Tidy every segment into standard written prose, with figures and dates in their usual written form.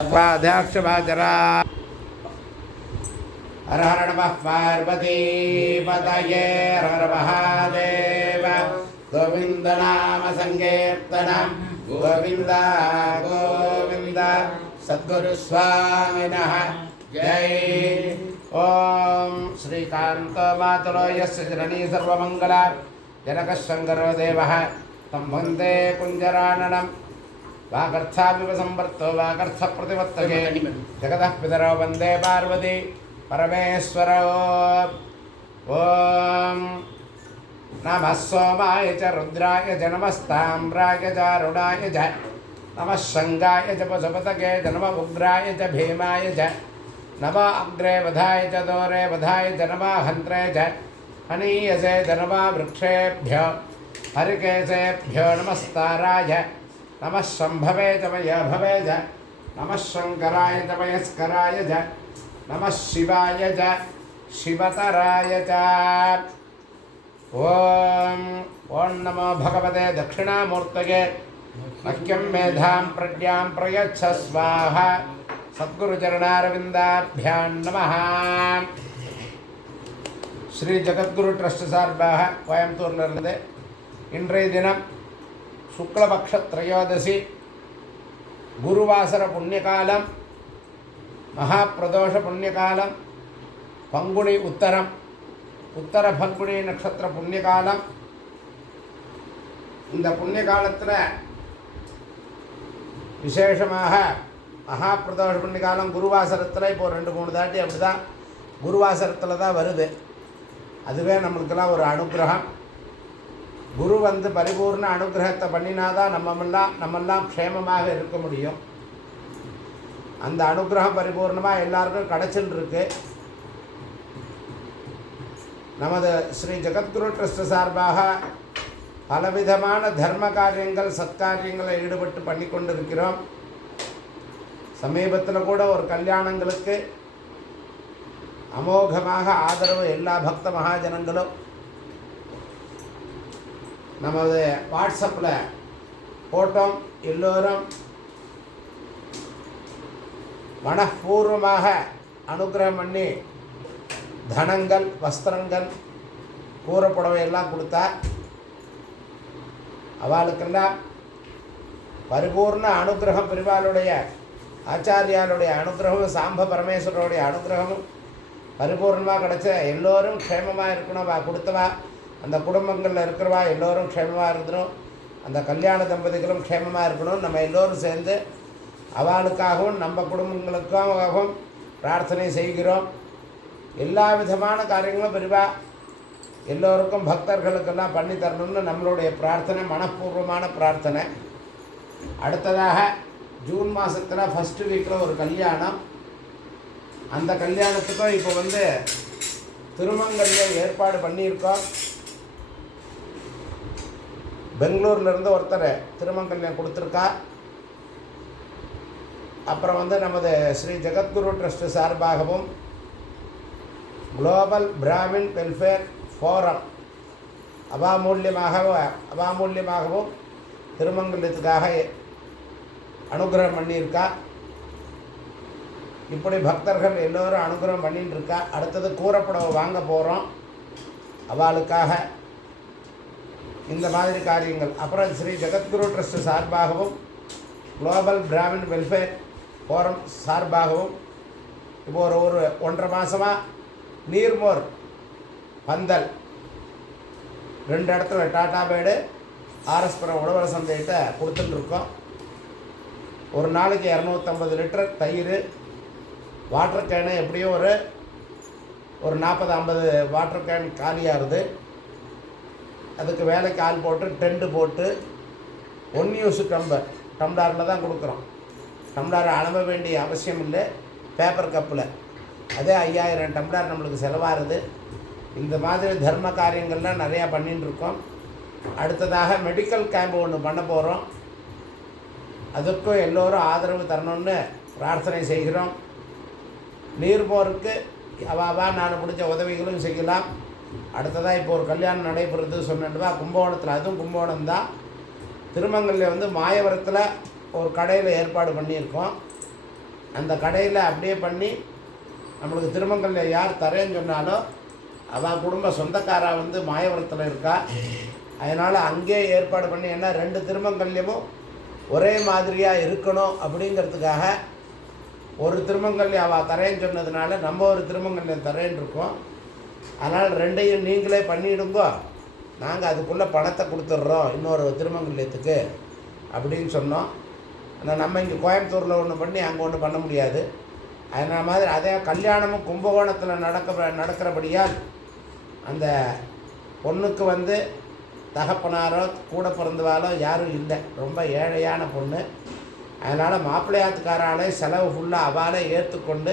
स्वाध्याक्षभाजरा हर हर नमः पार्वती पतये हर हर महादेव गोविंद नाम संकीर्तनम गोविंद गोविंद सद्गुरु स्वामिनः जय। ओम श्रीकांत मातरो यस्य जननी सर्वमंगला जनकः शंकरो देवः तं वन्दे कुञ्जराननम् वागर्थाविव संवर्तो वागर्थ प्रतिपत्तये जगतः पितरो वन्दे पार्वती परमेश्वरो। ओम नमः सोमाय च रुद्राय च नमस्ताम्राय च अरुणाय च नमः शंगाय च पशुपतये च नमः उग्राय च भीमाय च नमः अग्रे वधाय च दोरे वधाय च नमः हन्त्रे च हनीयसे च नमः वृक्षेभ्यो हरिकेशेभ्यो नमस्ताराय नमः शंभवे च वैभवे च नमः शंकराय च वयस्कराय च नमः शिवाय च शिवतराय च। ओम ओं नमो भगवते दक्षिणामूर्तये मह्यं मेधां प्रज्ञां प्रयच्छ स्वाहा सद्गुरुचरणारविन्दाभ्यां नमः। श्री जगद्गुरु ट्रस्ट सार्बाக கோயம்புத்தூரிலிருந்து இன்றைய தினம் शुक्लपक्ष त्रयोदशी गुरुवासर पुण्यकालम महाप्रदोष पुण्यकालम पंगुणी उत्तरम उत्तर पंगुणी नक्षत्र पुण्यकालम இந்த புண்ணியகாலத்தில் விசேஷமாக மகாபிரதோஷ புண்ணியகாலம் குருவாசரத்தில் இப்போ 2-3 தாட்டி அப்படி தான் குருவாசரத்தில் தான் வருது. அதுவே நம்மளுக்கெல்லாம் ஒரு அனுகிரகம். குரு வந்து பரிபூர்ண அனுகிரகத்தை பண்ணினாதான் நம்மெல்லாம் க்ஷேமமாக இருக்க முடியும். அந்த அனுகிரகம் பரிபூர்ணமாக எல்லாருக்கும் கிடைச்சின்னு இருக்கு. நமது ஸ்ரீ ஜகத்குரு ட்ரஸ்ட் சார்பாக பலவிதமான தர்ம காரியங்கள் சத்காரியங்களை ஈடுபட்டு பண்ணி கொண்டு இருக்கிறோம். சமீபத்தில் கூட ஒரு கல்யாணங்களுக்கு அமோகமாக ஆதரவு எல்லா பக்த மகாஜனங்களும் நமது வாட்ஸ்அப்பில் போட்டோம். எல்லோரும் மனப்பூர்வமாக அனுகிரகம் பண்ணி தனங்கள் வஸ்திரங்கள் கூறப்புடவை எல்லாம் கொடுத்தா அவளுக்கெல்லாம் பரிபூர்ண அனுகிரகம் பெருமாளுடைய ஆச்சாரியாளுடைய அனுகிரகமும் சாம்ப பரமேஸ்வரருடைய அனுகிரகமும் பரிபூர்ணமாக கிடச்ச எல்லோரும் க்ஷேமமாக இருக்கணும். கொடுத்தவா அந்த குடும்பங்களில் இருக்கிறவா எல்லோரும் க்ஷேமமாக இருக்கணும். அந்த கல்யாண தம்பதிகளும் க்ஷேமமாக இருக்கணும். நம்ம எல்லோரும் சேர்ந்து அவளுக்காகவும் நம்ம குடும்பங்களுக்காகவும் பிரார்த்தனை செய்கிறோம். எல்லா விதமான காரியங்களும் பெருவா எல்லோருக்கும் பக்தர்களுக்கெல்லாம் பண்ணி தரணும்னு நம்மளுடைய பிரார்த்தனை, மனப்பூர்வமான பிரார்த்தனை. அடுத்ததாக ஜூன் மாதத்தில் ஃபஸ்ட்டு வீக்கில் ஒரு கல்யாணம். அந்த கல்யாணத்துக்கும் இப்போ வந்து திருமங்கல்யம் ஏற்பாடு பண்ணியிருக்கோம். பெங்களூர்லேருந்து ஒருத்தர் திருமங்கல்யம் கொடுத்துருக்கா. அப்புறம் வந்து நமது ஸ்ரீ ஜகத்குரு ட்ரஸ்ட் சார்பாகவும் குளோபல் பிராமின் வெல்ஃபேர் ஃபோரம் அபாமூல்யமாகவும் திருமங்கலத்துக்காக அனுகிரகம் பண்ணியிருக்கா. இப்படி பக்தர்கள் எல்லோரும் அனுகிரகம் பண்ணிட்டு இருக்கா. அடுத்தது கூறப்புடவை வாங்க போகிறோம் அவளுக்காக. இந்த மாதிரி காரியங்கள். அப்புறம் ஸ்ரீ ஜகத்குரு ட்ரஸ்ட் சார்பாகவும் குளோபல் பிராமின் வெல்ஃபேர் ஃபோரம் சார்பாகவும் இப்போ ஒரு 1.5 மாதமாக நீர்மோர் பந்தல் 2 இடத்துல டாட்டாபேடு ஆர்எஸ்புரம் உழவர் சந்தைகிட்ட கொடுத்துட்டுருக்கோம். ஒரு நாளைக்கு 250 லிட்டர் தயிர், வாட்டர் கேனு எப்படியும் ஒரு 40-50 வாட்டர் கேன் காலியாகுது. அதுக்கு வேலைக்கு ஆள் போட்டு டென்ட்டு போட்டு 1 யூஸ் டம்ளரில் தான் கொடுக்குறோம். டம்ளர் அளவ வேண்டிய அவசியம் இல்லை. பேப்பர் கப்பில் அதே 5000 டம்ளர் நம்மளுக்கு செலவாகுது. இந்த மாதிரி தர்ம காரியங்கள்லாம் நிறையா பண்ணிட்டுருக்கோம். அடுத்ததாக மெடிக்கல் கேம்ப் ஒன்று பண்ண போகிறோம். அதுக்கும் எல்லோரும் ஆதரவு தரணும்னு பிரார்த்தனை செய்கிறோம். நீர்மோருக்கு அவாவா நான் பிடிச்ச உதவிகளும் செய்யலாம். அடுத்ததாக இப்போ ஒரு கல்யாணம் நடைபெறுது சொன்னேன்வா கும்பகோணத்தில். அதுவும் கும்பகோணம் தான். திருமங்கல்ல வந்து மாயவரத்தில் ஒரு கடையில் ஏற்பாடு பண்ணியிருக்கோம். அந்த கடையில் அப்படியே பண்ணி நம்மளுக்கு திருமங்கல்யம் யார் தரேன்னு சொன்னாலும் அவள் குடும்ப சொந்தக்காரா வந்து மாயவரத்தில் இருக்கா. அதனால் அங்கேயே ஏற்பாடு பண்ணி, ஏன்னா 2 திருமங்கல்யமும் ஒரே மாதிரியாக இருக்கணும் அப்படிங்கிறதுக்காக ஒரு திருமங்கல்யம் அவள் தரேன்னு சொன்னதுனால நம்ம ஒரு திருமங்கல்யம் தரேன்னு இருக்கோம். அதனால் 2ஐயும் நீங்களே பண்ணிவிடுங்கோ, நாங்கள் அதுக்குள்ளே பணத்தை கொடுத்துட்றோம் இன்னொரு திருமங்கல்யத்துக்கு அப்படின்னு சொன்னோம். ஆனால் நம்ம இங்கே கோயம்புத்தூரில் ஒன்று பண்ணி அங்கே ஒன்று பண்ண முடியாது. அதனால் மாதிரி அதே கல்யாணமும் கும்பகோணத்தில் நடக்கிறபடியால் அந்த பொண்ணுக்கு வந்து தகப்பனாரோ கூட பிறந்தவாளோ யாரும் இல்லை, ரொம்ப ஏழையான பொண்ணு. அதனால் மாப்பிள்ளையாத்துக்காராலே செலவு ஃபுல்லாக அவளை ஏற்றுக்கொண்டு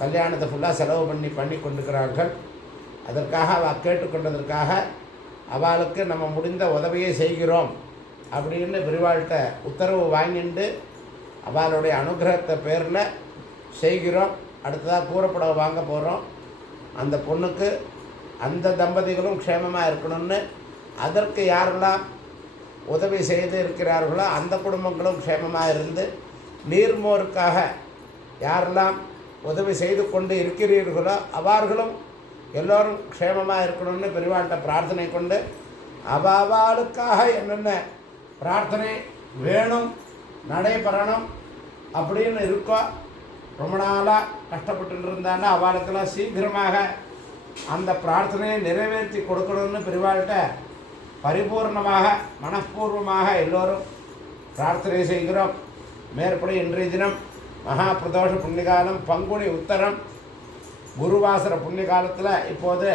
கல்யாணத்தை ஃபுல்லாக செலவு பண்ணி கொண்டிருக்கிறார்கள். அதற்காக அவள் கேட்டுக்கொண்டதற்காக அவளுக்கு நம்ம முடிந்த உதவியை செய்கிறோம் அப்படின்னு பெரியவாள்கிட்ட உத்தரவு வாங்கிட்டு அவளுடைய அனுகிரகத்தை பேரில் செய்கிறோம். அடுத்ததாக கூறப்படவை வாங்க போகிறோம். அந்த பொண்ணுக்கு அந்த தம்பதிகளும் க்ஷேமமாக இருக்கணும்னு, அதற்கு யாரெல்லாம் உதவி செய்து இருக்கிறார்களோ அந்த குடும்பங்களும் க்ஷேமமாக இருந்து, நீர்மோருக்காக யாரெல்லாம் உதவி செய்து கொண்டு இருக்கிறீர்களோ அவர்களும் எல்லோரும் க்ஷேமமாக இருக்கணும்னு பெரியவாள்கிட்ட பிரார்த்தனை கொண்டு, அவளுக்காக என்னென்ன பிரார்த்தனை வேணும் நடைபெறணும் அப்படின்னு இருக்கோ, ரொம்ப நாளாக கஷ்டப்பட்டு இருந்தான்னா அவளுக்கெல்லாம் சீக்கிரமாக அந்த பிரார்த்தனையை நிறைவேற்றி கொடுக்கணும்னு பெரியவாள்கிட்ட பரிபூர்ணமாக மனப்பூர்வமாக எல்லோரும் பிரார்த்தனை செய்கிறோம். மேற்படி இன்றைய தினம் மகா பிரதோஷ புண்ணியகாலம், பங்குனி உத்தரம், குருவாசர புண்ணிய காலத்தில் இப்போது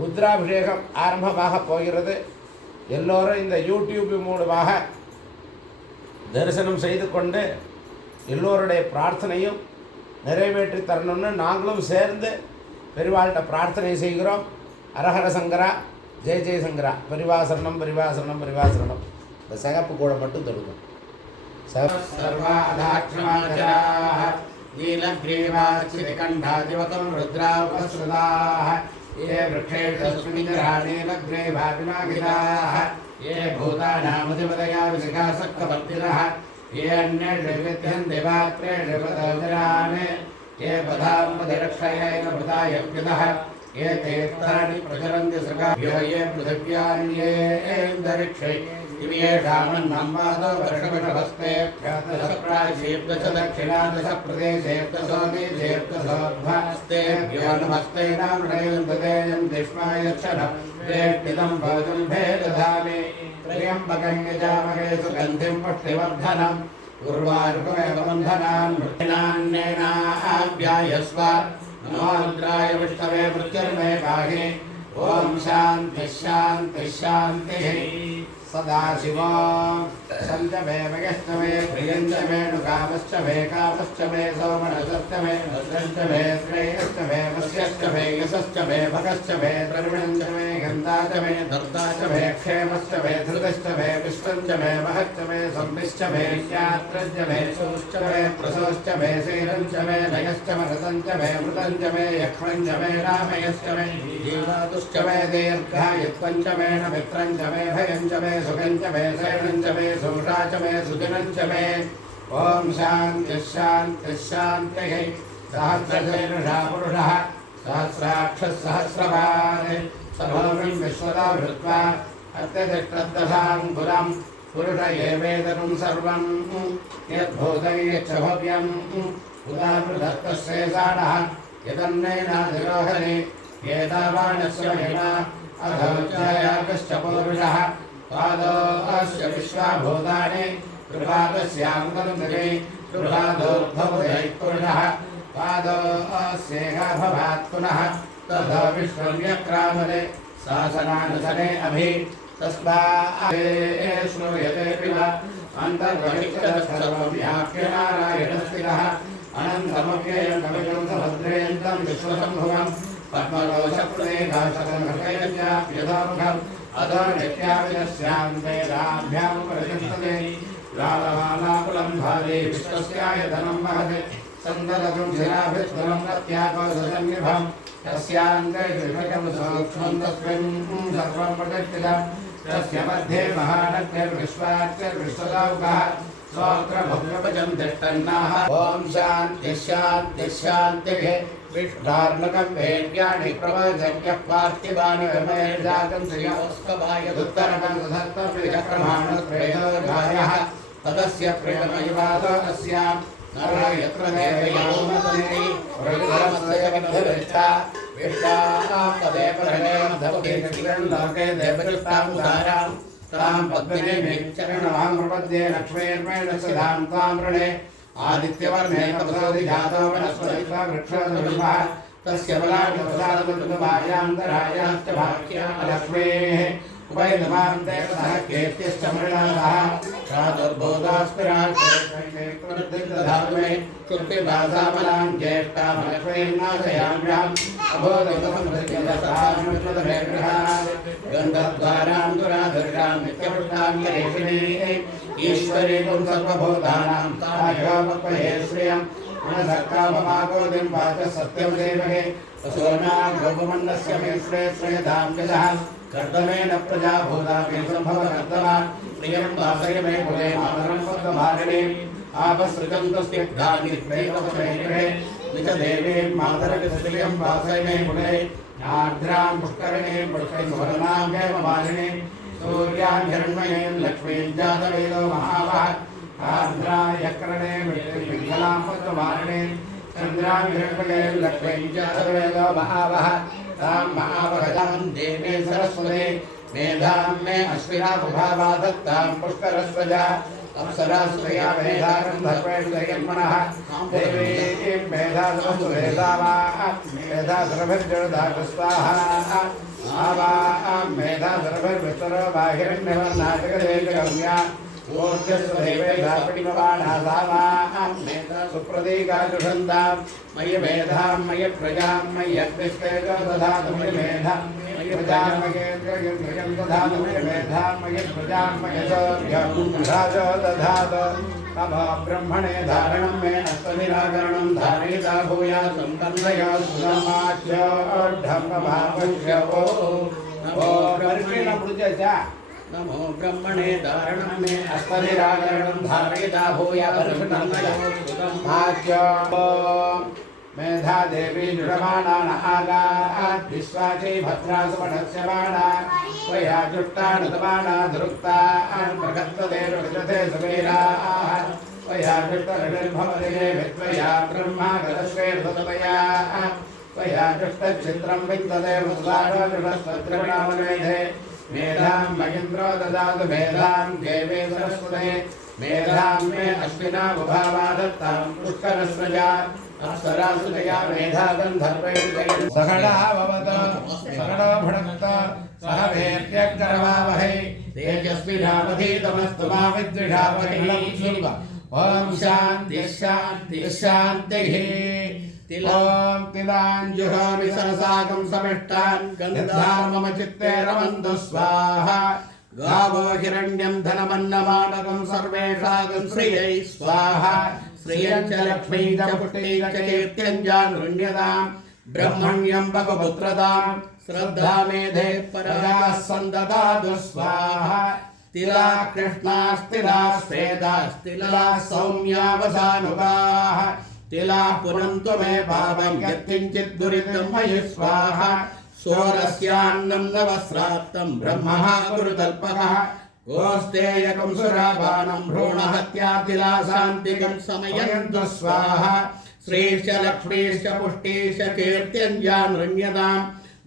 ருத்ராபிஷேகம் ஆரம்பமாக போகிறது. எல்லோரும் இந்த யூடியூப் மூலமாக தரிசனம் செய்து கொண்டு எல்லோருடைய பிரார்த்தனையும் நிறைவேற்றி தரணும்னு நாங்களும் சேர்ந்து பெரிவாள்கிட்ட பிரார்த்தனை செய்கிறோம். அரஹர சங்கரா, ஜெய ஜெய சங்கரா, பரிவாசரணம் பரிவாசரணம் பரிவாசரணம். இந்த சகப்பு கூட மட்டும் தொடுக்கும். சர்வாதாட்சமாச்சராः नीलग्रीवाचिकण्ठादिवतं रुद्रावस्रुताः ये वृक्षेषस्मिन्निरा नीलग्रीवाभिनागिताः ये भूतानामधिपतया विशिखासक्तवर्तिनः ये अन्येषु विद्यन्ते पात्रेषु पदोदरान् ये पदाम्पतिरक्षयेन भृतायभ्युतः ये तीर्थानि प्रचरन्ति सृगाभ्यो ये पृथिव्यान्येऽन्तरिक्षे दिव्येषामन्नम्बादो वर्षविषभस्तेभ्यः दक्षिणादश प्रदेशेभ्यसोमेभ्यसोर्ध्वस्तेभ्यो नमस्ते नामृणयं दिष्मायच्छनः वेष्टिदं भोजं भेदधामे त्र्यम्बकं यजामहे सुगन्धिं पुष्टिवर्धनम् उर्वारुकमेव बन्धनान् मृत्युनान्येनाभ्यायस्व नमो रुद्राय विष्णवे मृत्युर्मे पाहि ॐ शान्तिः शान्तिः शान्तिः सदाशिवो सञ्चमे वैष्णवे प्रियञ्च मे नुकामश्च मे कामश्च मे सोमनसश्च मे भद्रश्च मे श्रेयश्च मे वस्यश्च मे यशश्च मे भगश्च मे द्रविणञ्च मे गन्धा च मे धर्ता च मे क्षेमश्च मे धृतश्च मे विश्वञ्च मे महश्च मे संविश्च मे यात्रञ्च मे सोश्च मे प्रसोश्च मे सेनञ्च मे नयश्च मे रसञ्च मे मृतञ्च मे यक्ष्मञ्च मे रामयश्च मे जीवातुश्च मे दीर्घायुत्वञ्च मे न मित्रञ्च मे भयञ्च मे सुखञ्च मे शरणञ्च मे सोषा च मे सुदिनञ्च मे ॐ शान्तिः शान्तिः शान्तिः सहस्रशीर्षः पुरुषः सहस्राक्षः सहस्रपात् सभोमिं विश्वदा भृत्वा अत्यतिष्ठद्दशाङ्कुलं पुरुष एवेदनं सर्वं यद्भूतं यच्च भव्यम् उदाहृतस्येषाणः यदन्नेनाधिरोहरे एतावानस्य महिमा अधोऽध्यायागश्च पूरुषः पादो अस्य विश्वाभूतानि कृपादस्याङ्गलुन्दके कृपादोद्भवदैः पादो अस्येहा भवात् पुनः ततो विश्वव्यक्रामदे शासनानुसरे अभि तस्मात् श्रूयते पिब अन्तर्बहिश्चर्वव्याप्यनारायणस्थितः अनन्तमव्ययं कवितं सभद्रेन्द्रं विश्वसम्भुवं पद्मलोचप्रदेशासकमहृदयव्याप्यधोमुखम् अदो नित्याविदस्यां वेदाभ्यां प्रतिष्ठते लालवालाकुलं भारे विश्वस्याय धनं महते सन्ददतं शिलाभिस्फुरं प्रत्याकोदसन्निभं तस्यान्ते त्रिभुजं सूक्ष्मं तस्मिन् सर्वं प्रतिष्ठितं तस्य मध्ये महानग्निर्विश्वाच्यर्विश्वदावुकः स्वोत्रभव्यपजं तिष्ठन्नाः ॐ शान्ति शान्ति शान्तिः विष्णार्णकं वेद्यानि प्रवदन्यः पार्थिवानि विमयजातं श्रियोस्कवाय उत्तरकं दधत्तप्रमाणस्प्रेयोगायः तदस्य प्रेमयवादो अस्यां नरः यत्र देवयामतन्ति प्रविधरमस्य विष्णापदे परमेमधवके देवजुष्टां उदारां तां पद्मिनीं चरणमां प्रपद्ये लक्ष्मीर्मेण सदां तां वृणे आदित्यवर्णे तपसोऽधिजातो वनस्पतिः वृक्षोऽधिपः तस्य बलाढ्यप्रसादमृतभायान्तरायाश्च भाग्या लक्ष्मीः उभयधमां देवतः कीर्तिश्च मृणादः प्रादुर्बोधास्पिराश्चैतन्यधातुमे क्षुत्पिभासामलां ज्येष्ठां लक्ष्मीर्नाशयाम्याम् अबोधगतसंहृत्यदशाश्वतमेर्गृहात् गन्धद्वारां दुराधर्षां नित्यपुष्टां करेशिनीः ईश्वरीं सर्वभूतानां तायोपक्वये श्रियं मनसक्काममाकोदिं वाच सत्यं देवहे सोनां गोपमण्डस्य मिश्रे श्रेधां यजः कर्दमेन प्रजा भूतापि सम्भवकर्तमा प्रियं वासय मे कुले मातरं पद्मभारिणीम् आपसृजं तस्तिग्धानि प्रेतपमेग्रे निजदेवीं मातरविश्रियं वासय मे कुले आर्द्रां पुष्करिणीं पुष्करिणीं हेममालिनीं सूर्यां हिरण्मयीं लक्ष्मीं जातवेदो महावः आर्द्रायकरणे पिङ्गलां पद्मवारिणीं चन्द्रां हिरण्मयीं लक्ष्मीं जातवेदो महावः तां महावहजां देवी सरस्वती मेधां मे अश्विना बुभावादत्तां पुष्करस्वजा अप्सरास्वया मेधारं धर्मेन्द्रयन्मनः देवीं मेधासरस्तु मेधावाः मेधासरभिर्जडदागस्वाहा आवां मेधासरभिर्विस्तरो बाहिरण्यवर्नाटकदेशगम्या ऊर्जस्वदेवैधापटिमवाणासावां मेधा सुप्रतीकाजुषन्तां मयि मेधां मयि प्रजां मयि अग्निस्तेजो दधातु मयि मेधां मयि प्रजां मयेन्द्रियं दधातु मयि मेधां मयि प्रजां मयि सौर्यं राजो दधातु नमो ब्रह्मणे धारणं मे अस्तनिराकरणं धारयिता भूयात् सम्पन्नया सुनामाच्योढम्बभावश्यवो नमो ब्रह्मणे नमो ब्रह्मणे धारणं मे अस्तनिराकरणं धारयिता भूयात् सम्पन्नया सुनामाच्यो मेधा देवी जुषमाणा न आगात् विश्वाची भद्रासुमणस्य बाणा त्वया जुष्टानुतमाना धृक्ता प्रगत्वते सुवीराः त्वया जुष्टनिर्भवदे विद्वया ब्रह्मा गतस्वेर्भवतया त्वया जुष्टच्छिद्रं विद्वते मुद्वाडोजुषस्वद्रविणामनेधे मेधां महीन्द्रो ददातु मेधां देवे सरस्वते मेधां मे अश्विना बुभावादत्तां पुष्करस्वजा अप्सरासुतया मेधा गन्धर्वैर्जयन् सहडाववत सहडो भुनक्त सह वीर्यङ्करवावहै तेजस्विनावधीतमस्तु मा विद्विषावहै ॐ शान्ति शान्ति शान्तिः ॐ तिलाञ्जुहोमि सरसाकं समिष्टान् गन्धान् मम चित्ते रमन्तु स्वाहा गावो हिरण्यं धनमन्नमानकं सर्वेषां श्रियै स्वाहा श्रियं च लक्ष्मीं च पुष्टिं च कीर्त्यं च नृण्यतां ब्रह्मण्यं भगपुत्रतां श्रद्धा मेधे पराः सन्ददातु स्वाहा तिला कृष्णास्तिला श्वेतास्तिला सौम्यावसानुगाः तिला पुनन्तु मे भावं यत्किञ्चित् दुरितं मयि स्वाहा सोरस्यान्नं नवस्रात्तं ब्रह्मः गुरुतल्पकः गोस्तेयकं सुरापानं भ्रूणहत्यातिलाशान्तिकं समयन्तु स्वाहा श्रीश्च लक्ष्मीश्च पुष्टिश्च कीर्त्यं च नृण्यतां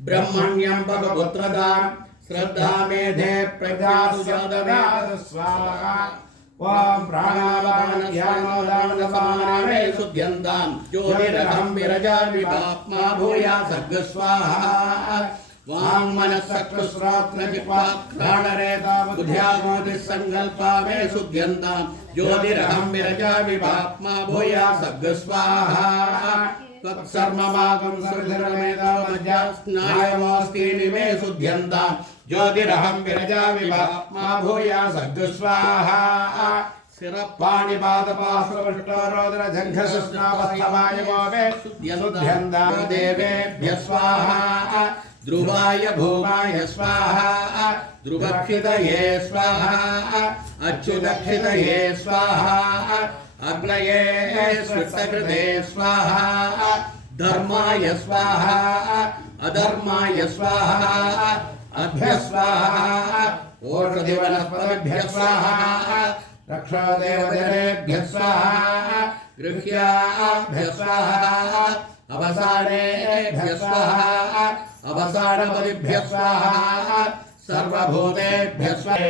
ब्रह्मण्यं भगपुत्रतां श्रद्धा मेधे प्रजासुजातवेद स्वाहा ॐ प्राणापानध्यानोदानसमानामे शुद्ध्यन्तां ज्योतिरहं विरजा विपाप्मा भूया सर्गस्वाहा वाङ्मनःचक्षुश्रोत्रजिह्वाघ्राणरेता बुद्ध्यागोतिसङ्कल्पा मे शुद्ध्यन्तां ज्योतिरहं विरजा विपाप्मा भूया सर्गस्वाहा त्वत्सर्ममागं सर्वधर्मेदावज्ञास्नायमोऽस्तीनि मे शुद्ध्यन्तां ज्योतिरहं विरजा विपाप्मा भूया सर्गस्वाहा शिरपाणिपादपाश्रवृष्टोरोदरजङ्घसस्नावस्थमायमो मे शुद्ध्यन्तां देवेभ्यः स्वाहा ध्रुवाय भूमाय स्वाहा ध्रुवक्षितये स्वाहा अच्युतक्षितये स्वाहा अग्नये सृष्टकृते स्वाहा धर्माय स्वाहा अधर्माय स्वाहा अभ्य स्वाहा ओषधिवनस्पतिभ्यः स्वाहा रक्षोदेवजनेभ्यः स्वाहा गृह्याभ्यः स्वाहा अवसानेभ्यः स्वाहा अवसानपदिभ्यः स्वाहा सर्वभूतेभ्यः स्वाहा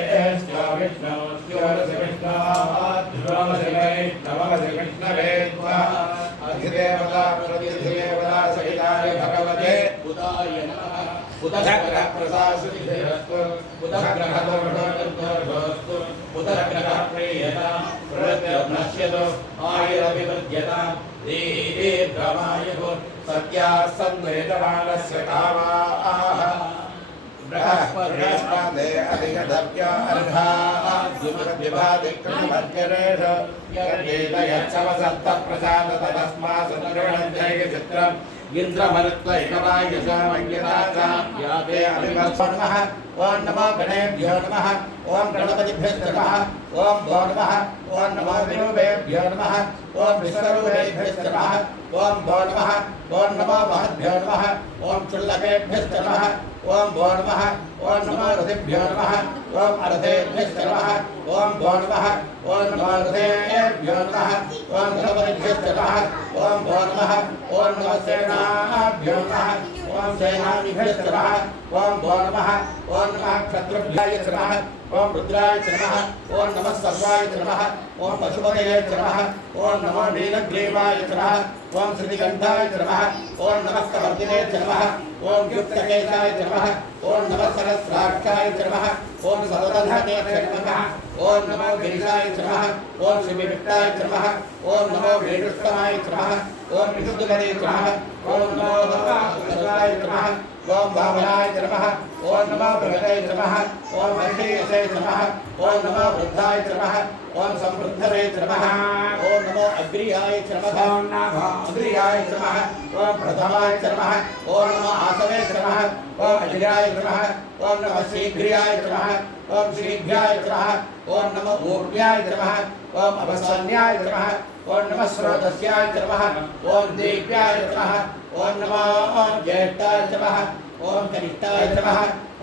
अधिदेवता प्रतिदेवता सहिताय भगवते बुधाय नमः बुधग्रह प्रसादसिद्धिरस्तु बुधग्रह दोषोऽस्तु बुधग्रह प्रीयतां प्रत्यनश्यतु आयुरभिवृद्ध्यतां दीर्घमायुः सत्याः सन्वेदमानस्य कामाः बृहस्पते अधिगतव्य अर्हाः विभादिक्रमवर्गरेष यच्छवसत्तप्रसादत तस्मात् निर्वणञ्जयचित्रम् इन्द्रमरुत्वैकवायसामय्यतायाते अभिवर्षणमः ॐ नमो गणेभ्यो नमः ॐ गणपतिभ्यश्च नमः ॐ भो नमः ॐ नमो विरूपेभ्यो नमः ॐ विश्वरूपेभ्यश्च नमः ॐ भो नमः ॐ नमो महद्भ्यो नमः ॐ क्षुल्लकेभ्यश्च नमः ॐ भो नमः ॐ नमो रथेभ्यो नमः ॐ अरथेभ्यश्च नमः ॐ भो नमः ॐ नमो रथेभ्यो नमः ॐ गणपतिभ्यश्च नमः ॐ भो नमः ॐ नमः सेनाभ्यो नमः ॐ सेनानिभ्यश्च नमः ॐ भो नमः ॐ नमः क्षत्रुभ्याय नमः ॐ रुद्राय नमः ॐ नमः सर्वाय नमः ॐ पशुपतये नमः ॐ नमो नीलग्रीवाय नमः ॐ श्रीगन्धाय नमः ॐ नमः कवर्दिने नमः ॐ युक्तकेशाय नमः ॐ नमः सहस्राक्षाय नमः ॐ सर्वधने नमः ॐ नमो गिरिशाय नमः ॐ शिवविष्टाय नमः ॐ नमो वेणुष्टमाय नमः ॐ विशुद्धगणे नमः ॐ नमो भगवाय नमः ॐ भावनाय नमः ॐ नमो भगवते नमः ॐ वर्षेयसे नमः ॐ नमो वृद्धाय नमः ॐ संवृद्धवे नमः ॐ नमो अग्रियाय नमः ॐ नमो अग्रियाय नमः ॐ प्रथमाय नमः ॐ नमो आसवे नमः ॐ अजयाय नमः ॐ नमः शीघ्राय नमः ॐ शीघ्राय नमः ॐ नमो ऊर्व्याय नमः ॐ अवसान्याय नमः ॐ नमः स्रोतस्याय नमः ॐ देव्याय नमः ॐ नमो ज्येष्ठाय नमः ॐ कनिष्ठाय नमः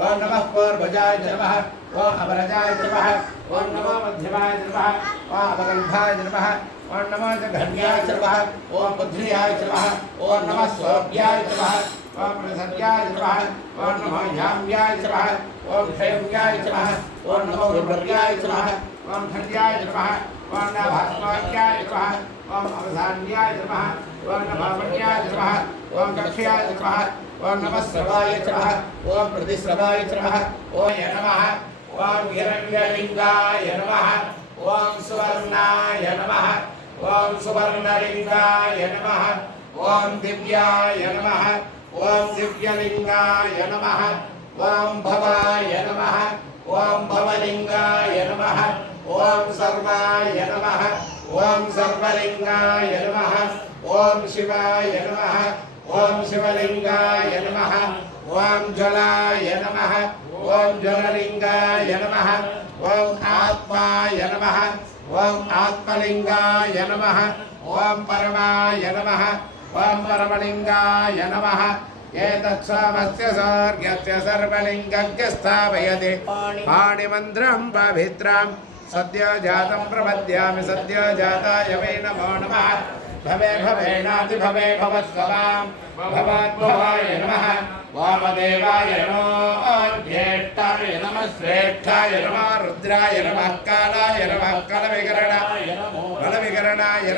ॐ नमः पूर्वजाय नमः ॐ अवरजाय नमः ॐ नमो मध्यमाय नमः ॐ अवगन्धाय नमः ॐ नमो जघन्याय नमः ॐ बुद्ध्याय नमः ॐ नमः सौभ्याय नमः ॐ प्रसद्याय नमः ॐ नमो याम्याय नमः ॐ क्षेम्याय नमः ॐ नमो दुर्वर्याय नमः ॐ खण्ड्याय नमः ॐ नभास्वाक्याय नमः ॐ अवधान्याय नमः ॐ नभामण्याय नमः ॐ कक्ष्याय नमः ॐ नमः श्रवाय नमः ॐ प्रतिश्रवाय नमः ॐ नमः ॐ हिरण्यलिङ्गाय नमः ॐ सुवर्णाय नमः ॐ सुवर्णलिङ्गाय नमः ॐ दिव्याय नमः ॐ दिव्यलिङ्गाय नमः ॐ भवाय नमः ॐ भवलिङ्गाय नमः ॐ सर्वाय नमः ॐ सर्वलिङ्गाय नमः ॐ शिवाय नमः ॐ शिवलिङ्गाय नमः ॐ ज्वलाय नमः ॐ ज्वललिङ्गाय नमः ॐ आत्माय नमः ॐ आत्मलिङ्गाय नमः ॐ परमाय नमः ॐ परमलिङ्गाय नमः एतत्सामस्य सौर्यस्य सर्वलिङ्गज्ञ स्थापयति पाणिमन्त्रं पवित्रं सद्यो जातं प्रपद्यामि सद्यो जाताय वै नमो नमः भवे भवेनाति भवे भवस्ववां भवद्भवाय नमः वामदेवाय नमो ज्येष्ठाय नमः श्रेष्ठाय नमः रुद्राय नमः कालाय नमः कलविकरणाय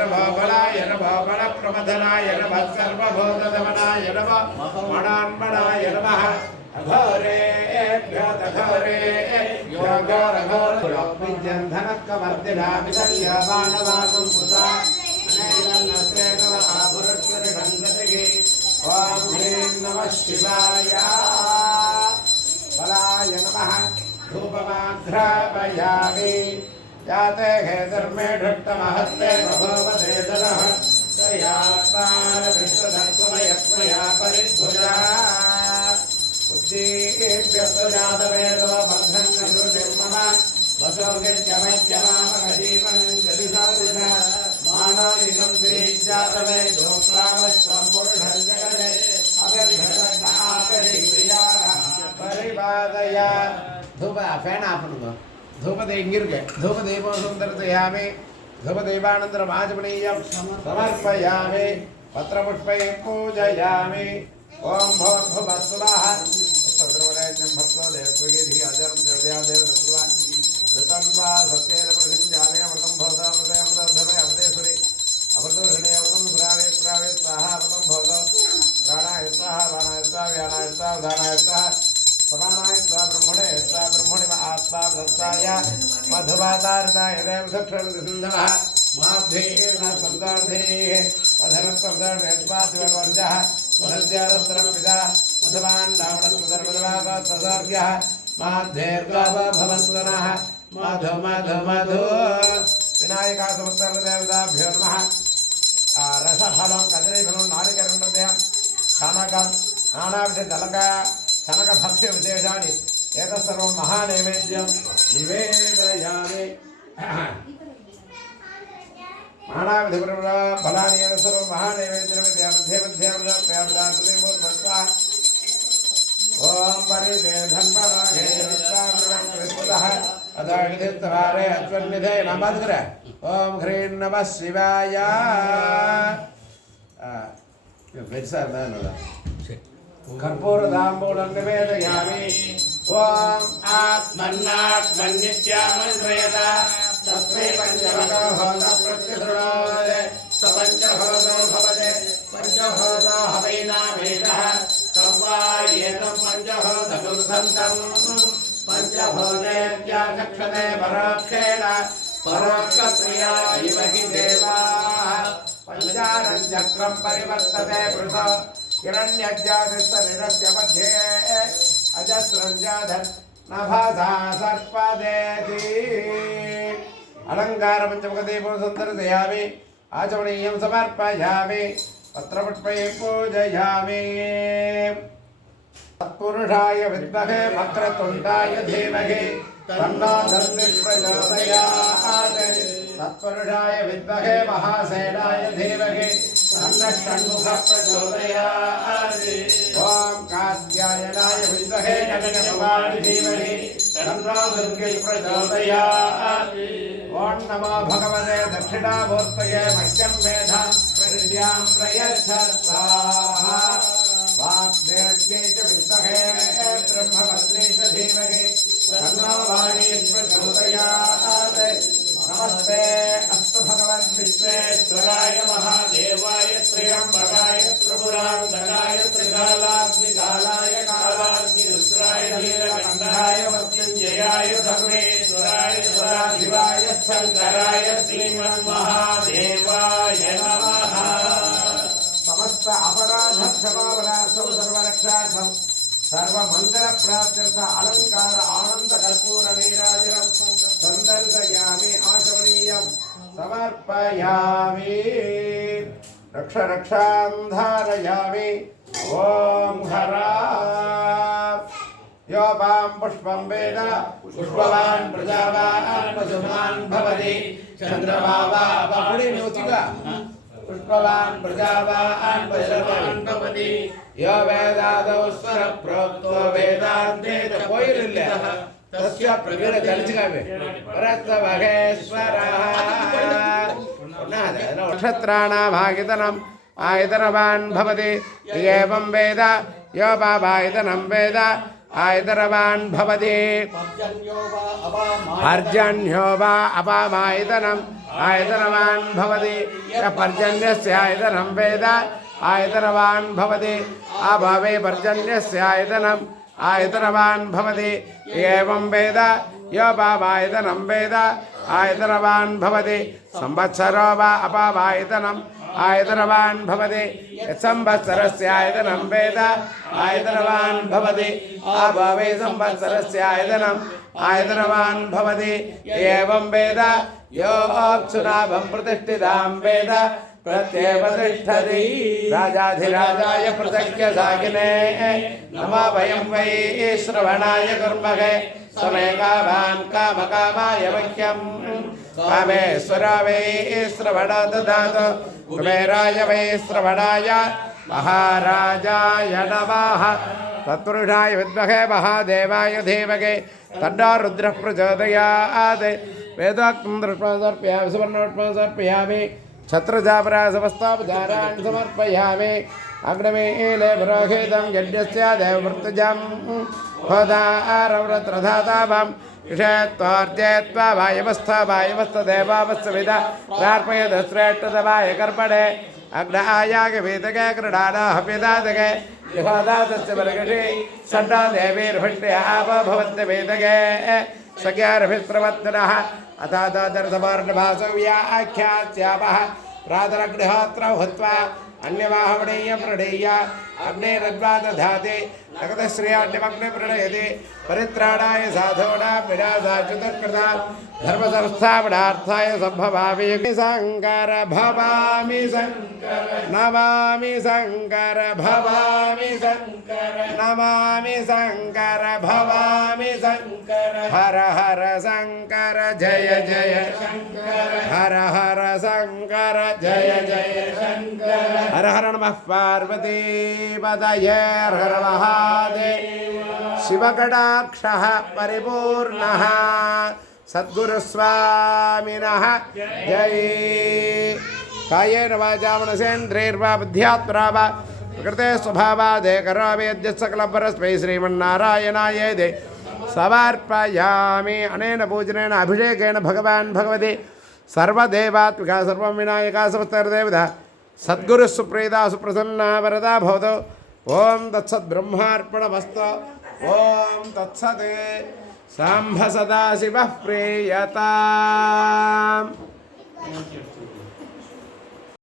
नमो बलाय नमो बलप्रमथनाय नमः सर्वभूतदमनाय नमः मणान्मणाय नमः अघोरेभ्यो तघोरेभ्यो घोरघोर विद्यन्धनकवर्तिना विदर्यमाणवासं पुता ॐ ह्रीं नमः शिवाय बलाय नमः धूपमाघ्रापयामि जाते हेतर्मे ढट्टमहस्ते बभूवते दरः तयात्मानविश्वधत्वमयत्मया परिभुजा भवे दोक्रामस्वं पुरुषं जगते परिपादया धूप फैन ऑफ பண்ணுங்க धूपदे இங்க இருக்கு धूपदीपो सुंदरतयामि धूपदीपानन्तरम् आचमनीयं समर्पयामि पत्रपुष्पैः पूजयामि ओम भूर्भुवस्सुवः उत्तरवरेण्यं भक्तो देवत्वगेधि अजरं देवदेव भगवान् ऋतं वा सत्येन प्रसिञ्जाने अमृतं भवता अमृतमृतधमे अमृतेश्वरि अमृतवर्षणे अमृतं श्रावे श्रावे स्वाहा अमृतं भवता प्राणाय स्वाहा बाणाय स्वाहा व्यानाय स्वाहा उदानाय स्वाहा समानाय स्वाहा ब्रह्मणे स्वाहा ब्रह्मणि आत्मा दत्ताय मधुवातारताय देव दक्षिणदिसिन्धवः माद्धेर्न सन्दार्धेः अधरत्वदर्शपाद्वर्जः मधद्यादत्रं पिता मधवान् रावणस्वधर्मदवागतसर्ग्यः माद्धेर्गावः भवन्तुनः मधु मधु मधु विनायकासमुत्तरदेवताभ्यो नमः रसफलं कदलीफलं नारिकेलं शनकं नानाविधजलका शनकभक्ष्यविशेषाणि एतत् सर्वं महानैवेद्यं निवेदयामि फलानि सर्वं महानैवेद्यं ओम परिदेधन्मनाघेरत्वामृतः अदानिधित्वारे अत्वन्निधे नमस्कर ओम ह्रीं नमः शिवाय कर्पूरताम्बूलं निवेदयामि ओम आत्मन्नात्मन्नित्यामन्त्रयत तस्मै पञ्चमको होता प्रत्यशृणोत् स पञ्चहोतो भवते पञ्चहोतो हवैनावेदः संवार्येतं पञ्चहोतकुर्सन्तं पञ्चहोतेत्याचक्षते परोक्षेण परोक्षप्रिया इव हि देवाः पञ्चानञ्चक्रं परिवर्तते पृथो हिरण्यज्जातिस्तनिरस्य मध्ये अजस्रं जाधन् नभसा सर्पदेति अलङ्कारपञ्चमुखदीपं सुन्दरतयामि आचमनीयं समर्पयामि पत्रपुष्पैः पूजयामि तत्पुरुषाय विद्महे वक्रतुण्डाय धीमहि तन्नो दन्तिः प्रचोदयात् तत्पुरुषाय विद्महे महासेनाय धीमहि तन्नः षण्मुखः प्रचोदयात् ॐ कात्यायनाय विद्महे नलिनकुमारि धीमहि तन्नो दुर्गिः प्रचोदयात् ॐ नमो भगवते दक्षिणामूर्तये मह्यं मेधां विद्यां प्रयच्छ स्वाहा वाग्देव्यै च विद्महे ब्रह्मवत्यै च धीमहि तन्नो वाणी प्रचोदयात् नमस्ते अस्तु भगवन् विश्वेश्वराय महादेवाय त्र्यम्बकाय त्रिपुरान्तकाय त्रिकालाग्निकालाय कालाग्निरुद्राय नीलकण्ठाय मृत्युञ्जयाय सर्वेश्वराय सदाशिवाय शङ्कराय श्रीमन्महादेवाय नमः समस्त अपराध क्षमापणार्थं सर्वरक्षार्थं सर्वमङ्गलप्राप्त्यर्थ अलङ्कार आनन्द कर्पूर नीराजनं सन्दर्शयामि आचमनीयं समर्पयामि रक्ष रक्षां धारयामि ॐ हरा योपां पुष्पं वेद पुष्पवान् प्रजावान् पशुमान् भवति चन्द्रमा वा पुण्यनोतिका पुष्पवान् प्रजावान् पशुमान् भवति यो वेदादौ स्वर प्रोक्तो वेदान्ते च कोयिल्ल तस्य प्रवीर जलचिकावे परत्वभगेश्वरः नक्षत्राणाम् आयतनम् आयतनवान् भवति एवं वेद यो बाबायतनं वेद आयतनवान् भवति पर्जन्यो वा अपामायतनम् आयतनवान् भवति पर्जन्यस्य आयतनं वेद आयतनवान् भवति अभावे पर्जन्यस्य आयतनम् आयतनवान् भवति एवं वेद यो बाबायतनं वेद आयतनवान् भवति संवत्सरो वा अपावायतनम् आयतनवान् भवति संवत्सरस्य आयतनं वेद आयतनवान् भवति अभावे संवत्सरस्य आयतनम् आयतनवान् भवति एवं वेद यो अप्सुनाभं प्रतिष्ठितां वेद प्रत्येव तिष्ठति राजाधिराजाय पृथक्यसागिने नमो वयं वै श्रवणाय कुर्महे समे कामान् कामकामाय मह्यं कामेश्वरा वै श्रवण ददातु कुबेराय वै श्रवणाय महाराजाय नमः तत्पुरुषाय विद्महे महादेवाय धीमहि तन्नो रुद्रः प्रचोदयात् वेदोक्तं दृष्ट्वा समर्पयामि सुवर्णोट्टं समर्पयामि छत्रचापरासमस्तापचारान् समर्पयामि अग्नमीले पुरोहितं यज्ञस्य देववृत्तजं होदारव्रतधाताभं विषयत्वार्जयत्वा वायवस्थदेवावस्थविदा प्रार्पयद श्रेष्ठतमाय कर्मणे अग्नायागवेदके कृडानाहव्यदातके विहोदातस्य बलगटे सन्ना देवीर्भट्याप भवन्ति वेदके सख्यारभिस्प्रवत्तनः अथादर्शमार्णभासव्याख्यास्यामः प्रातरग्निहोत्रौ हुत्वा अन्यवाहवणीय प्रणीय अग्निरन्वा दधाति नगदश्रियाण्यमग्नि प्रणयति परित्राणाय साधूनां विनाशाय चतुष्कृतां धर्मसंस्थापनार्थाय सम्भवामि शङ्कर भवामि शङ्कर नमामि शङ्कर भवामि शङ्कर नमामि शङ्कर भवामि शङ्कर हर हर शङ्कर जय जय शङ्कर हर हर शङ्कर जय जय शङ्कर हर हर नमः पार्वती पतये हर हर महादेव शिवकटाक्षः परिपूर्णः सद्गुरुस्वामिनः जय कायेन वाचा मनसेन्द्रियैर्वा बुद्ध्यात्मना वा प्रकृते स्वभावादे करोमि यद्यत् सकलं परस्मै श्रीमन्नारायणायेति समर्पयामि अनेन पूजनेन अभिषेकेन भगवान् भगवती सर्वदेवात्मिका सर्वं विनायका समस्तदेवता सद्गुरुः सुप्रीता सुप्रसन्ना वरदा भवतु ओम तत्सद्ब्रह्मार्पणमस्तु ओम तत्सत् सांभ सदाशिवः प्रीयताम्।